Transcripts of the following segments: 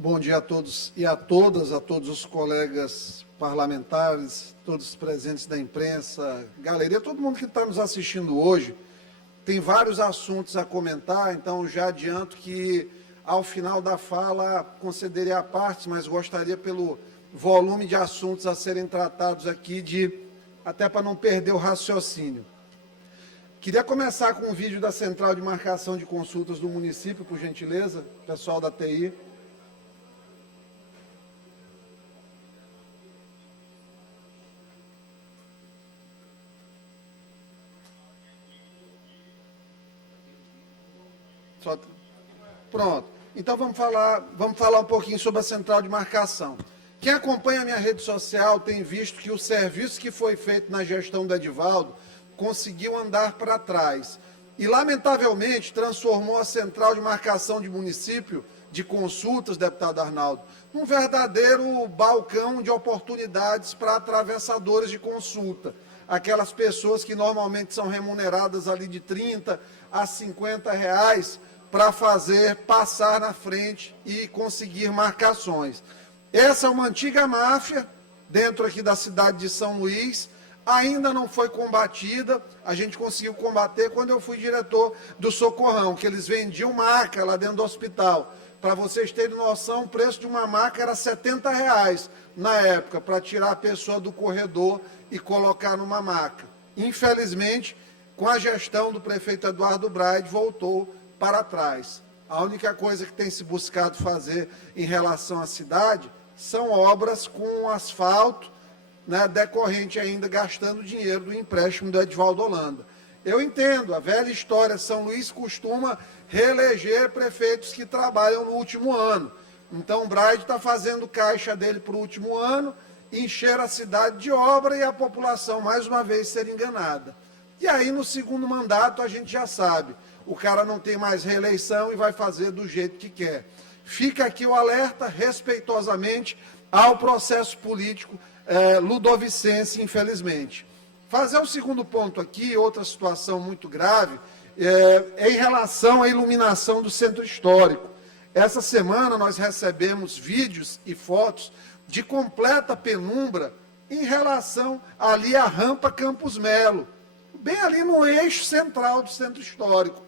Bom dia a todos e a todas, a todos os colegas parlamentares, todos os presentes da imprensa, galeria, todo mundo que está nos assistindo hoje. Tem vários assuntos a comentar, então já adianto que ao final da fala concederia a parte, mas gostaria pelo volume de assuntos a serem tratados aqui, até para não perder o raciocínio. Queria começar com um vídeo da Central de Marcação de Consultas do município, por gentileza, pessoal da TI. Pronto. Então vamos falar um pouquinho sobre a Central de Marcação. Quem acompanha a minha rede social tem visto que o serviço que foi feito na gestão do Edivaldo conseguiu andar para trás. E, lamentavelmente, transformou a Central de Marcação de Município, de consultas, deputado Arnaldo, num verdadeiro balcão de oportunidades para atravessadores de consulta. Aquelas pessoas que normalmente são remuneradas ali de R$30 a R$50 para passar na frente e conseguir marcações. Essa é uma antiga máfia dentro aqui da cidade de São Luís, ainda não foi combatida, a gente conseguiu combater quando eu fui diretor do Socorrão, que eles vendiam maca lá dentro do hospital. Para vocês terem noção, o preço de uma maca era R$70 na época, para tirar a pessoa do corredor e colocar numa maca. Infelizmente, com a gestão do prefeito Eduardo Braide, voltou para trás. A única coisa que tem se buscado fazer em relação à cidade são obras com asfalto, né, decorrente ainda gastando dinheiro do empréstimo do Edivaldo Holanda. Eu entendo, a velha história, São Luís costuma reeleger prefeitos que trabalham no último ano. Então, o Braide está fazendo caixa dele para o último ano, encher a cidade de obra e a população, mais uma vez, ser enganada. E aí, no segundo mandato, a gente já sabe, o cara não tem mais reeleição e vai fazer do jeito que quer. Fica aqui o alerta, respeitosamente, ao processo político ludovicense, infelizmente. Fazer o segundo ponto aqui, outra situação muito grave, é em relação à iluminação do centro histórico. Essa semana nós recebemos vídeos e fotos de completa penumbra em relação ali à rampa Campos Melo, bem ali no eixo central do centro histórico.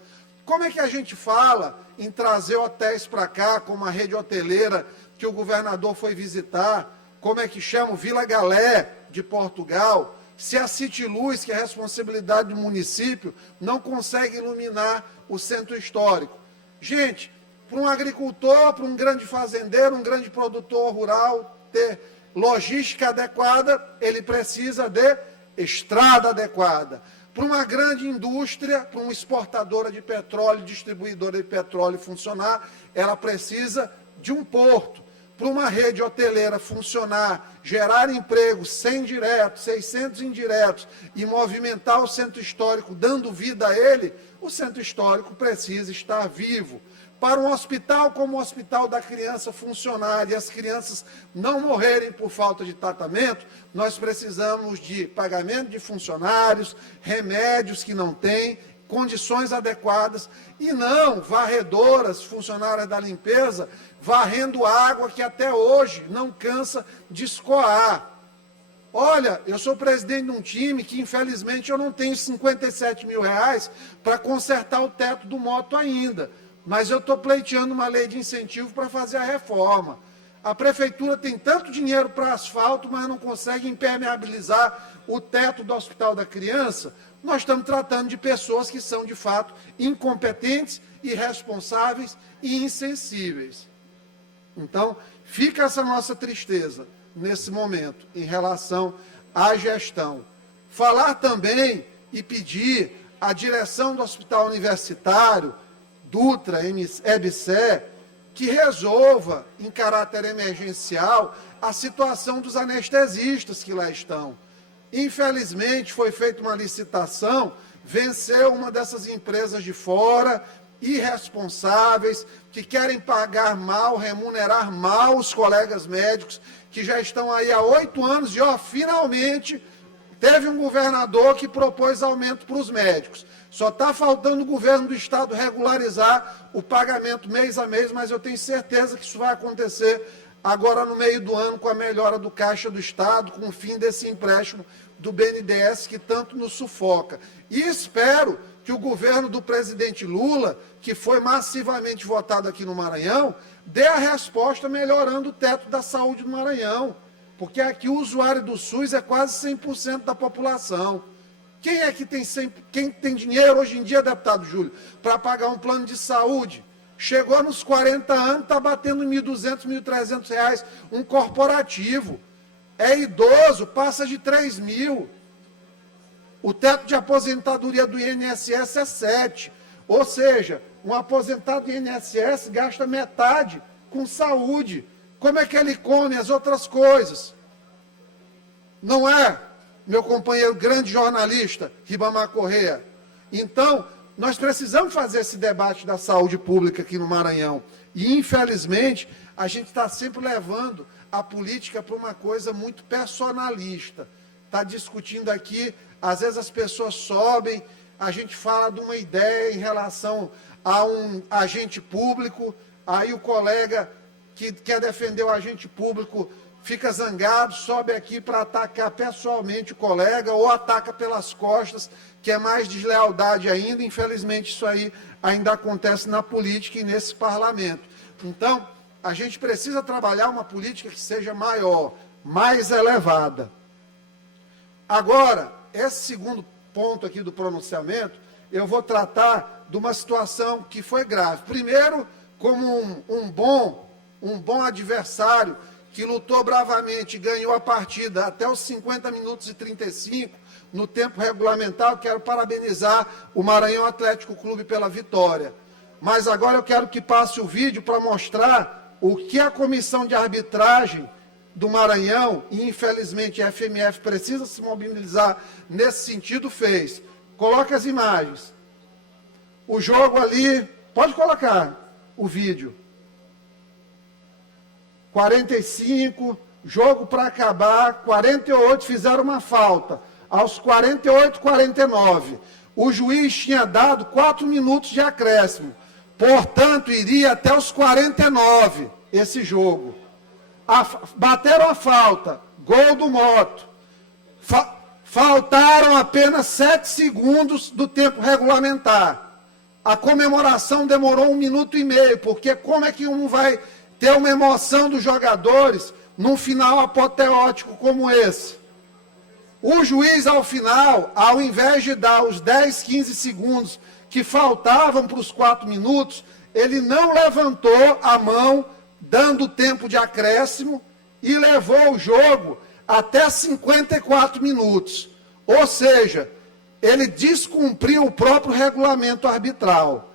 Como é que a gente fala em trazer hotéis para cá, como a rede hoteleira que o governador foi visitar, como é que chama, Vila Galé de Portugal, se a City Luz, que é a responsabilidade do município, não consegue iluminar o centro histórico? Gente, para um agricultor, para um grande fazendeiro, um grande produtor rural, ter logística adequada, ele precisa de estrada adequada. Para uma grande indústria, para uma exportadora de petróleo, distribuidora de petróleo funcionar, ela precisa de um porto. Para uma rede hoteleira funcionar, gerar empregos 100 diretos, 600 indiretos e movimentar o centro histórico, dando vida a ele, o centro histórico precisa estar vivo. Para um hospital como o Hospital da Criança funcionar e as crianças não morrerem por falta de tratamento, nós precisamos de pagamento de funcionários, remédios que não tem, condições adequadas, e não varredoras, funcionárias da limpeza, varrendo água que até hoje não cansa de escoar. Olha, eu sou presidente de um time que, infelizmente, eu não tenho R$57 mil para consertar o teto do moto ainda, mas eu estou pleiteando uma lei de incentivo para fazer a reforma. A prefeitura tem tanto dinheiro para asfalto, mas não consegue impermeabilizar o teto do Hospital da Criança. Nós estamos tratando de pessoas que são, de fato, incompetentes, irresponsáveis e insensíveis. Então, fica essa nossa tristeza nesse momento em relação à gestão. Falar também e pedir à direção do Hospital Universitário, Dutra, EBSE, que resolva, em caráter emergencial, a situação dos anestesistas que lá estão. Infelizmente, foi feita uma licitação, venceu uma dessas empresas de fora, irresponsáveis, que querem pagar mal, remunerar mal os colegas médicos, que já estão aí há 8 anos, e finalmente teve um governador que propôs aumento para os médicos. Só está faltando o governo do Estado regularizar o pagamento mês a mês, mas eu tenho certeza que isso vai acontecer agora no meio do ano, com a melhora do Caixa do Estado, com o fim desse empréstimo do BNDES que tanto nos sufoca. E espero que o governo do presidente Lula, que foi massivamente votado aqui no Maranhão, dê a resposta melhorando o teto da saúde do Maranhão. Porque aqui o usuário do SUS é quase 100% da população. Quem é que tem, quem tem dinheiro hoje em dia, deputado Júlio, para pagar um plano de saúde? Chegou nos 40 anos, está batendo R$ 1.200, R$ 1.300 um corporativo. É idoso, passa de 3 mil. O teto de aposentadoria do INSS é 7. Ou seja, um aposentado do INSS gasta metade com saúde. Como é que ele come as outras coisas? Não é, meu companheiro grande jornalista, Ribamar Corrêa? Então, nós precisamos fazer esse debate da saúde pública aqui no Maranhão. E, infelizmente, a gente está sempre levando a política para uma coisa muito personalista. Está discutindo aqui, às vezes as pessoas sobem, a gente fala de uma ideia em relação a um agente público, aí o colega que quer defender o agente público fica zangado, sobe aqui para atacar pessoalmente o colega ou ataca pelas costas, que é mais deslealdade ainda. Infelizmente, isso aí ainda acontece na política e nesse parlamento. Então, a gente precisa trabalhar uma política que seja maior, mais elevada. Agora, esse segundo ponto aqui do pronunciamento, eu vou tratar de uma situação que foi grave. Primeiro, como um bom adversário que lutou bravamente e ganhou a partida até os 50 minutos e 35, no tempo regulamentar. Eu quero parabenizar o Maranhão Atlético Clube pela vitória. Mas agora eu quero que passe o vídeo para mostrar o que a comissão de arbitragem do Maranhão, e infelizmente a FMF precisa se mobilizar nesse sentido, fez. Coloca as imagens. O jogo ali, pode colocar o vídeo. 45, jogo para acabar, 48 fizeram uma falta. Aos 48, 49, o juiz tinha dado 4 minutos de acréscimo. Portanto, iria até os 49 esse jogo. Bateram a falta, gol do Moto. Faltaram apenas 7 segundos do tempo regulamentar. A comemoração demorou 1 minuto e meio, porque como é que um vai ter uma emoção dos jogadores num final apoteótico como esse? O juiz, ao final, ao invés de dar os 10, 15 segundos que faltavam para os 4 minutos, ele não levantou a mão, dando tempo de acréscimo, e levou o jogo até 54 minutos. Ou seja, ele descumpriu o próprio regulamento arbitral.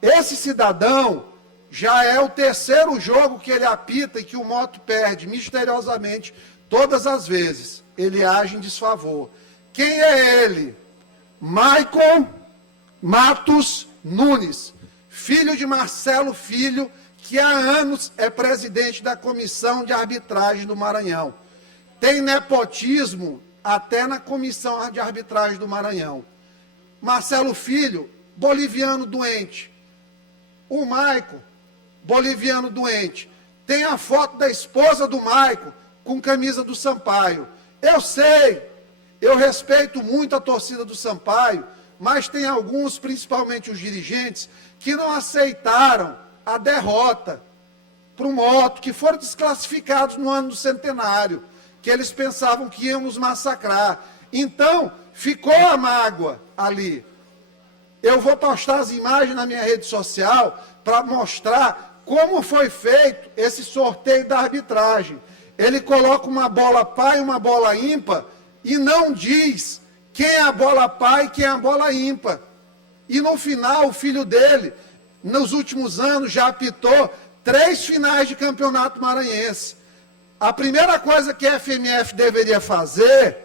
Esse cidadão já é o 3º jogo que ele apita e que o Moto perde misteriosamente todas as vezes. Ele age em desfavor. Quem é ele? Maicon Matos Nunes, filho de Marcelo Filho, que há anos é presidente da Comissão de Arbitragem do Maranhão. Tem nepotismo até na Comissão de Arbitragem do Maranhão. Marcelo Filho, boliviano doente. O Maicon, boliviano doente. Tem a foto da esposa do Maicon com camisa do Sampaio. Eu sei, eu respeito muito a torcida do Sampaio, mas tem alguns, principalmente os dirigentes, que não aceitaram a derrota para o Moto, que foram desclassificados no ano do centenário, que eles pensavam que íamos massacrar. Então, ficou a mágoa ali. Eu vou postar as imagens na minha rede social para mostrar como foi feito esse sorteio da arbitragem. Ele coloca uma bola par e uma bola ímpar e não diz quem é a bola par e quem é a bola ímpar. E no final, o filho dele, nos últimos anos, já apitou 3 finais de campeonato maranhense. A primeira coisa que a FMF deveria fazer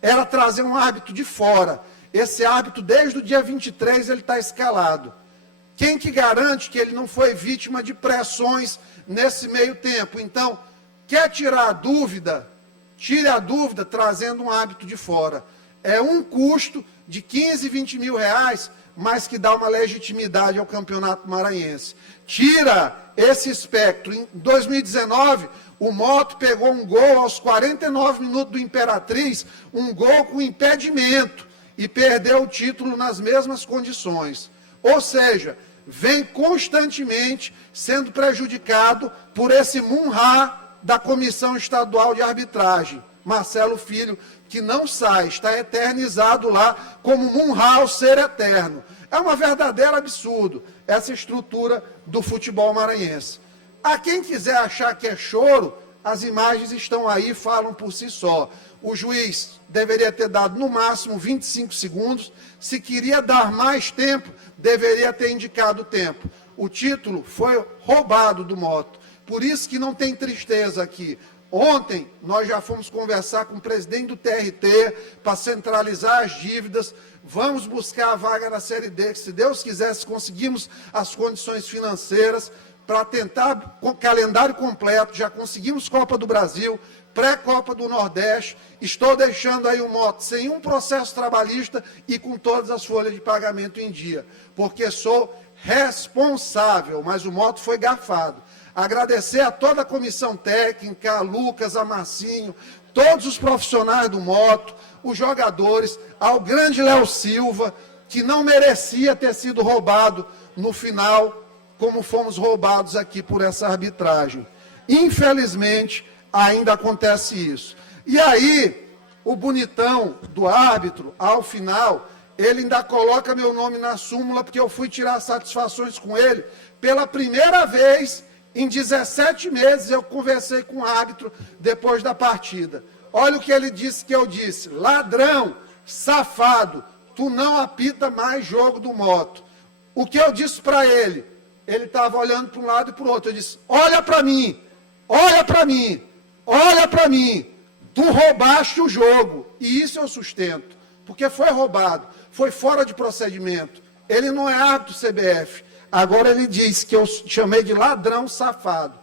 era trazer um árbitro de fora. Esse árbitro, desde o dia 23, ele está escalado. Quem que garante que ele não foi vítima de pressões nesse meio tempo? Então, quer tirar a dúvida? Tire a dúvida trazendo um árbitro de fora. É um custo de 15, 20 mil reais, mas que dá uma legitimidade ao Campeonato Maranhense. Tira esse espectro. Em 2019, o Moto pegou um gol aos 49 minutos do Imperatriz, um gol com impedimento, e perdeu o título nas mesmas condições. Ou seja, vem constantemente sendo prejudicado por esse munhá da Comissão Estadual de Arbitragem, Marcelo Filho, que não sai, está eternizado lá como munhá ao ser eterno. É um verdadeiro absurdo essa estrutura do futebol maranhense. A quem quiser achar que é choro, as imagens estão aí, falam por si só. O juiz deveria ter dado no máximo 25 segundos. Se queria dar mais tempo, deveria ter indicado o tempo. O título foi roubado do Moto. Por isso que não tem tristeza aqui. Ontem, nós já fomos conversar com o presidente do TRT para centralizar as dívidas. Vamos buscar a vaga na Série D, que se Deus quiser, se conseguimos as condições financeiras, para tentar com calendário completo, já conseguimos Copa do Brasil, pré-Copa do Nordeste, estou deixando aí o Moto sem um processo trabalhista e com todas as folhas de pagamento em dia, porque sou responsável, mas o Moto foi garfado. Agradecer a toda a comissão técnica, a Lucas, a Marcinho, todos os profissionais do Moto, os jogadores, ao grande Léo Silva, que não merecia ter sido roubado no final, como fomos roubados aqui por essa arbitragem. Infelizmente, ainda acontece isso. E aí, o bonitão do árbitro, ao final, ele ainda coloca meu nome na súmula, porque eu fui tirar satisfações com ele. Pela primeira vez, em 17 meses, eu conversei com o árbitro depois da partida. Olha o que ele disse que eu disse: ladrão, safado, tu não apita mais jogo do Moto. O que eu disse para ele? Ele estava olhando para um lado e para o outro. Eu disse: olha para mim, olha para mim, olha para mim. Tu roubaste o jogo. E isso eu sustento, porque foi roubado, foi fora de procedimento. Ele não é árbitro do CBF. Agora ele diz que eu chamei de ladrão safado.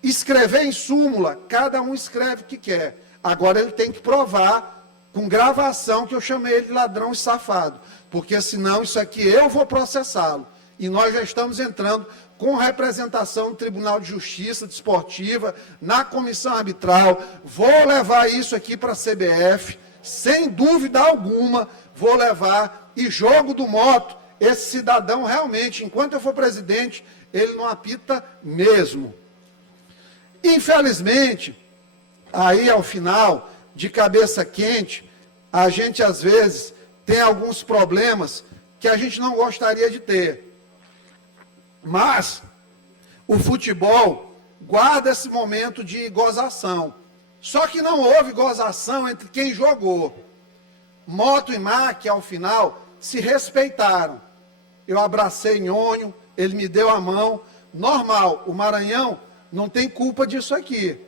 Escrever em súmula, cada um escreve o que quer. Agora ele tem que provar, com gravação, que eu chamei ele de ladrão e safado. Porque senão isso aqui eu vou processá-lo. E nós já estamos entrando com representação no Tribunal de Justiça Desportiva, na comissão arbitral. Vou levar isso aqui para a CBF, sem dúvida alguma, vou levar. E jogo do Moto, esse cidadão realmente, enquanto eu for presidente, ele não apita mesmo. Infelizmente, aí ao final, de cabeça quente, a gente às vezes tem alguns problemas que a gente não gostaria de ter. Mas o futebol guarda esse momento de gozação. Só que não houve gozação entre quem jogou. Moto e MAC, ao final, se respeitaram. Eu abracei Nhonho, ele me deu a mão. Normal, o Maranhão não tem culpa disso aqui.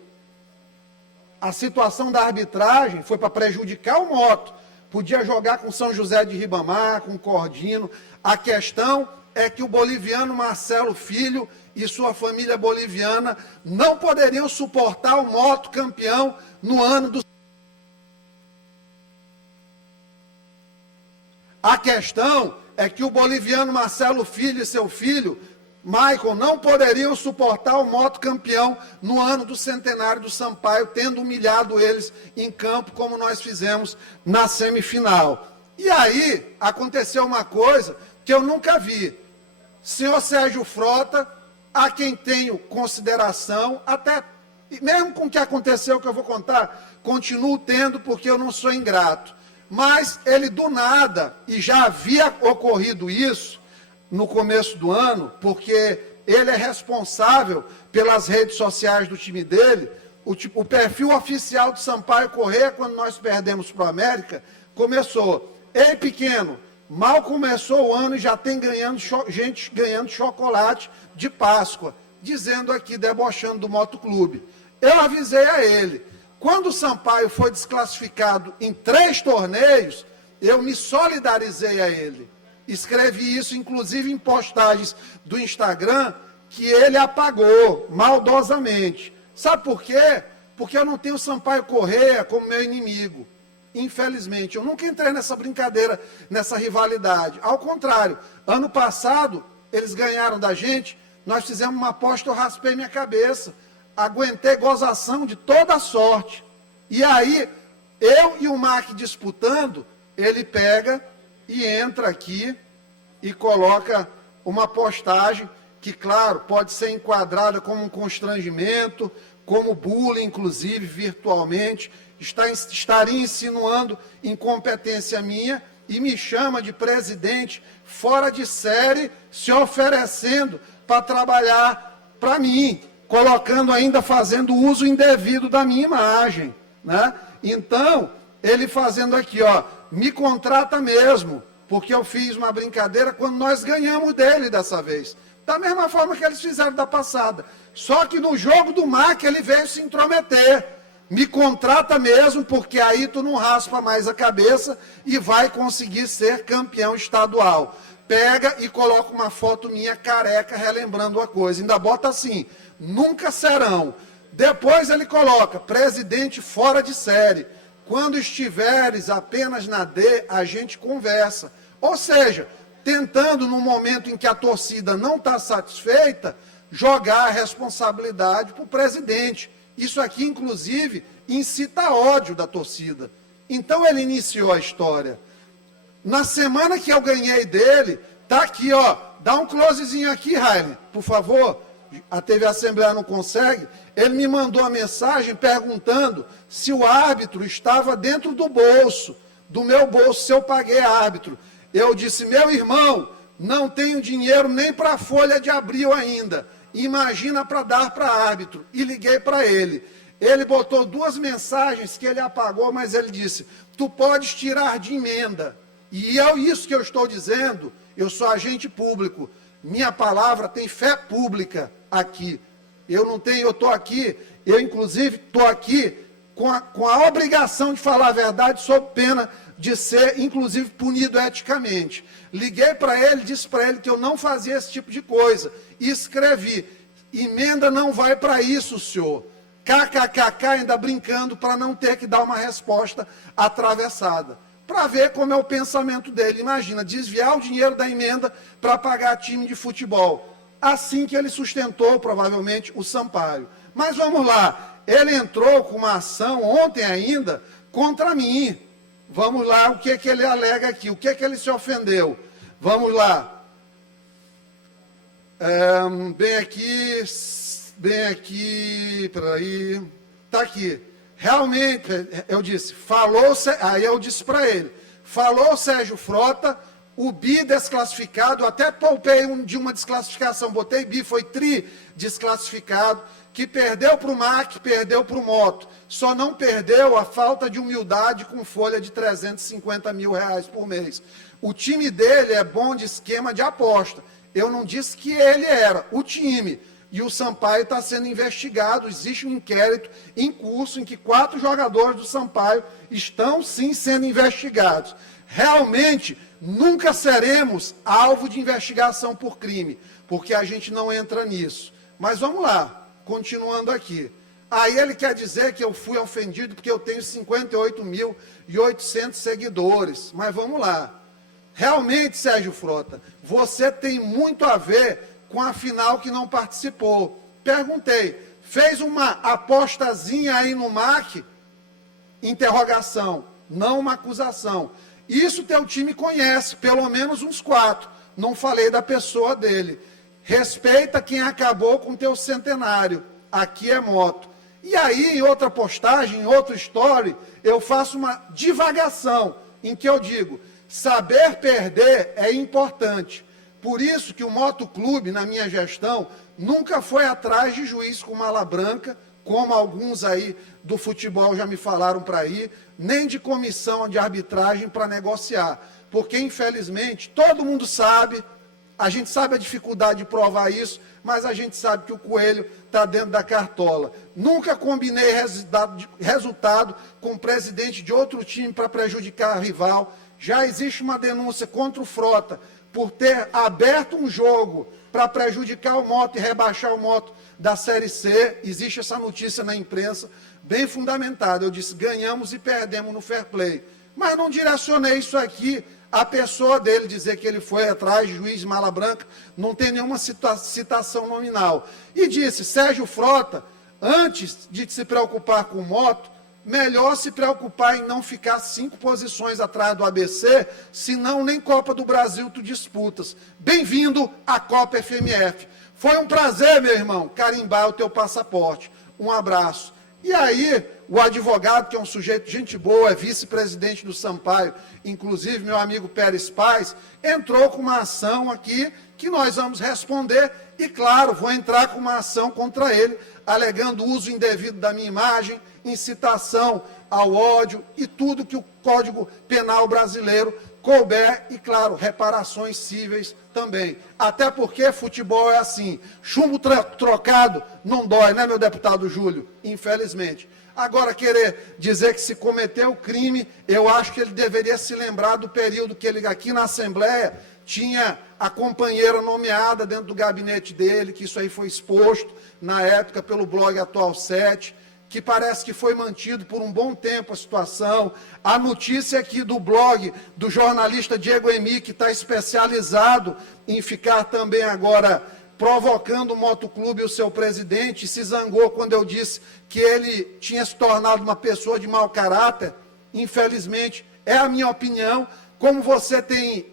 A situação da arbitragem foi para prejudicar o Moto. Podia jogar com São José de Ribamar, com Cordino. A questão é que o boliviano Marcelo Filho e sua família boliviana não poderiam suportar o Moto campeão no ano do... A questão é que o boliviano Marcelo Filho e seu filho, Michael, não poderiam suportar o Moto campeão no ano do centenário do Sampaio, tendo humilhado eles em campo, como nós fizemos na semifinal. E aí, aconteceu uma coisa que eu nunca vi. Senhor Sérgio Frota, a quem tenho consideração, até, mesmo com o que aconteceu, que eu vou contar, continuo tendo, porque eu não sou ingrato. Mas ele do nada, e já havia ocorrido isso no começo do ano, porque ele é responsável pelas redes sociais do time dele, o perfil oficial do Sampaio Corrêa, quando nós perdemos para o América, começou: ei, pequeno, mal começou o ano e já tem gente ganhando chocolate de Páscoa, dizendo aqui, debochando do Motoclube. Eu avisei a ele. Quando o Sampaio foi desclassificado em 3 torneios, eu me solidarizei a ele. Escrevi isso, inclusive, em postagens do Instagram, que ele apagou maldosamente. Sabe por quê? Porque eu não tenho Sampaio Corrêa como meu inimigo. infelizmente. Eu nunca entrei nessa brincadeira, nessa rivalidade. Ao contrário, ano passado, eles ganharam da gente, nós fizemos uma aposta, eu raspei minha cabeça, aguentei gozação de toda sorte. E aí, eu e o Mac disputando, ele pega e entra aqui e coloca uma postagem que, claro, pode ser enquadrada como um constrangimento, como bullying, inclusive, virtualmente, estaria insinuando incompetência minha e me chama de presidente fora de série, se oferecendo para trabalhar para mim, colocando ainda, fazendo uso indevido da minha imagem, né? Então, ele fazendo aqui, ó, me contrata mesmo, porque eu fiz uma brincadeira quando nós ganhamos dele dessa vez. Da mesma forma que eles fizeram da passada. Só que no jogo do MAC ele veio se intrometer. Me contrata mesmo, porque aí tu não raspa mais a cabeça e vai conseguir ser campeão estadual. Pega e coloca uma foto minha careca relembrando a coisa. Ainda bota assim, nunca serão. Depois ele coloca, presidente fora de série. Quando estiveres apenas na D, a gente conversa. Ou seja, tentando, no momento em que a torcida não está satisfeita, jogar a responsabilidade para o presidente. Isso aqui, inclusive, incita ódio da torcida. Então, ele iniciou a história. Na semana que eu ganhei dele, tá aqui, ó, dá um closezinho aqui, Raile, por favor. A TV Assembleia não consegue. Ele me mandou a mensagem perguntando se o árbitro estava dentro do bolso, do meu bolso, se eu paguei árbitro. Eu disse, meu irmão, não tenho dinheiro nem para a folha de abril ainda. Imagina para dar para árbitro. E liguei para ele. Ele botou 2 mensagens que ele apagou, mas ele disse, tu podes tirar de emenda. E é isso que eu estou dizendo, eu sou agente público. Minha palavra tem fé pública aqui. Eu estou aqui, eu inclusive estou aqui com a obrigação de falar a verdade, sob pena de ser, inclusive, punido eticamente. Liguei para ele, disse para ele que eu não fazia esse tipo de coisa. E escrevi, emenda não vai para isso, senhor. KKKK, ainda brincando, para não ter que dar uma resposta atravessada. Para ver como é o pensamento dele. Imagina, desviar o dinheiro da emenda para pagar time de futebol. Assim que ele sustentou, provavelmente, o Sampaio. Mas vamos lá, ele entrou com uma ação ontem ainda contra mim. Vamos lá, o que ele alega aqui, o que ele se ofendeu. Vamos lá. Bem aqui, peraí. Está aqui. Realmente, eu disse, aí eu disse para ele, falou o Sérgio Frota, o Bi desclassificado, até poupei de uma desclassificação, botei Bi, foi tri desclassificado, que perdeu para o MAC, perdeu para o Moto. Só não perdeu a falta de humildade com folha de 350 mil reais por mês. O time dele é bom de esquema de aposta. Eu não disse que ele era, o time. E o Sampaio está sendo investigado, existe um inquérito em curso em que 4 jogadores do Sampaio estão sim sendo investigados. Realmente, nunca seremos alvo de investigação por crime, porque a gente não entra nisso. Mas vamos lá, continuando aqui. Aí ele quer dizer que eu fui ofendido porque eu tenho 58.800 seguidores. Mas vamos lá. Realmente, Sérgio Frota, você tem muito a ver com a final que não participou. Perguntei, fez uma apostazinha aí no MAC? Interrogação, não uma acusação. Isso teu time conhece, pelo menos uns 4. Não falei da pessoa dele. Respeita quem acabou com teu centenário. Aqui é Moto. E aí, em outra postagem, em outro story, eu faço uma divagação, em que eu digo, saber perder é importante. Por isso que o Motoclube, na minha gestão, nunca foi atrás de juiz com mala branca, como alguns aí do futebol já me falaram para ir, nem de comissão de arbitragem para negociar. Porque, infelizmente, todo mundo sabe, a gente sabe a dificuldade de provar isso, mas a gente sabe que o coelho está dentro da cartola. Nunca combinei resultado com o presidente de outro time para prejudicar a rival. Já existe uma denúncia contra o Frota por ter aberto um jogo para prejudicar o Moto e rebaixar o Moto da Série C. Existe essa notícia na imprensa, bem fundamentada. Eu disse, ganhamos e perdemos no fair play. mas não direcionei isso aqui à pessoa dele, dizer que ele foi atrás de juiz de mala branca, não tem nenhuma citação nominal. E disse, Sérgio Frota, antes de se preocupar com moto, melhor se preocupar em não ficar 5 posições atrás do ABC, senão nem Copa do Brasil tu disputas. Bem-vindo à Copa FMF. Foi um prazer, meu irmão, carimbar o teu passaporte. Um abraço. E aí, o advogado, que é um sujeito gente boa, é vice-presidente do Sampaio, inclusive meu amigo Pérez Paz, entrou com uma ação aqui que nós vamos responder e, claro, vou entrar com uma ação contra ele, alegando uso indevido da minha imagem, incitação ao ódio e tudo que o Código Penal brasileiro couber e, claro, reparações cíveis também. Até porque futebol é assim, chumbo trocado não dói, né, meu deputado Júlio? Infelizmente. Agora, querer dizer que se cometeu crime, eu acho que ele deveria se lembrar do período que ele, aqui na Assembleia, tinha a companheira nomeada dentro do gabinete dele, que isso aí foi exposto na época pelo blog Atual 7, que parece que foi mantido por um bom tempo a situação. A notícia aqui do blog do jornalista Diego Emi, que está especializado em ficar também agora provocando o motoclube e o seu presidente, se zangou quando eu disse que ele tinha se tornado uma pessoa de mau caráter. Infelizmente, é a minha opinião. Como você tem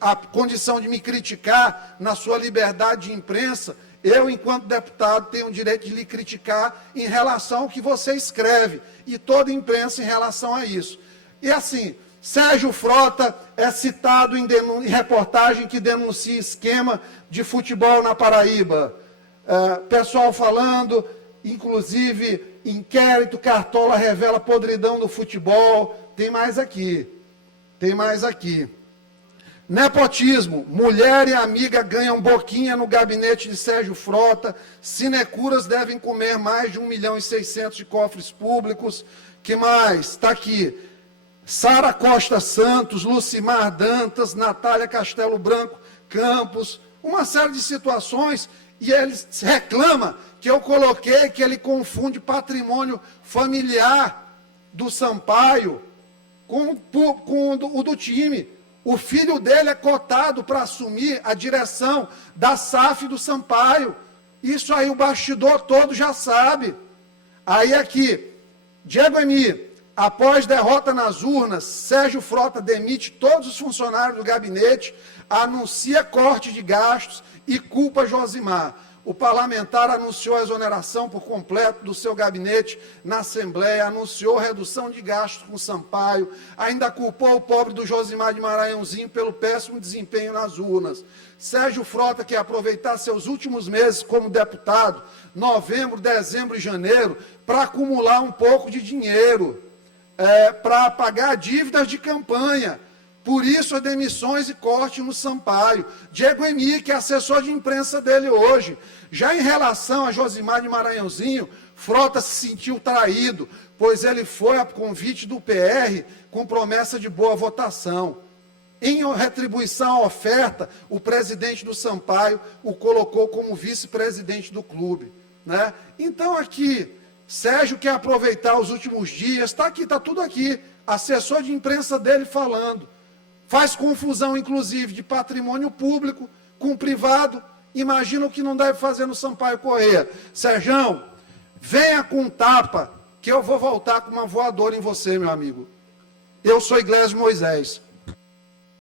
a condição de me criticar na sua liberdade de imprensa, eu, enquanto deputado, tenho o direito de lhe criticar em relação ao que você escreve, e toda a imprensa em relação a isso. E assim, Sérgio Frota é citado em reportagem que denuncia esquema de futebol na Paraíba. Pessoal falando, inclusive, inquérito Cartola revela podridão do futebol. Tem mais aqui. Nepotismo, mulher e amiga ganham boquinha no gabinete de Sérgio Frota, sinecuras devem comer mais de 1.600.000 de cofres públicos. Que mais? Está aqui. Sara Costa Santos, Lucimar Dantas, Natália Castelo Branco Campos, uma série de situações, e ele reclama que eu coloquei que ele confunde patrimônio familiar do Sampaio com o do time. O filho dele é cotado para assumir a direção da SAF do Sampaio. Isso aí o bastidor todo já sabe. Aí aqui, Diego Emi, após derrota nas urnas, Sérgio Frota demite todos os funcionários do gabinete, anuncia corte de gastos e culpa Josimar. O parlamentar anunciou a exoneração por completo do seu gabinete na Assembleia, anunciou redução de gastos com o Sampaio, ainda culpou o pobre do Josimar de Maranhãozinho pelo péssimo desempenho nas urnas. Sérgio Frota quer aproveitar seus últimos meses como deputado, novembro, dezembro e janeiro, para acumular um pouco de dinheiro, para pagar dívidas de campanha. Por isso, as demissões e corte no Sampaio. Diego Emi, que é assessor de imprensa dele hoje. Já em relação a Josimar de Maranhãozinho, Frota se sentiu traído, pois ele foi a convite do PR com promessa de boa votação. Em retribuição à oferta, o presidente do Sampaio o colocou como vice-presidente do clube, né? Então, aqui, Sérgio quer aproveitar os últimos dias, está aqui, está tudo aqui, assessor de imprensa dele falando. Faz confusão, inclusive, de patrimônio público com privado. Imagina o que não deve fazer no Sampaio Corrêa. Serjão, venha com tapa, que eu vou voltar com uma voadora em você, meu amigo. Eu sou Iglesias Moisés.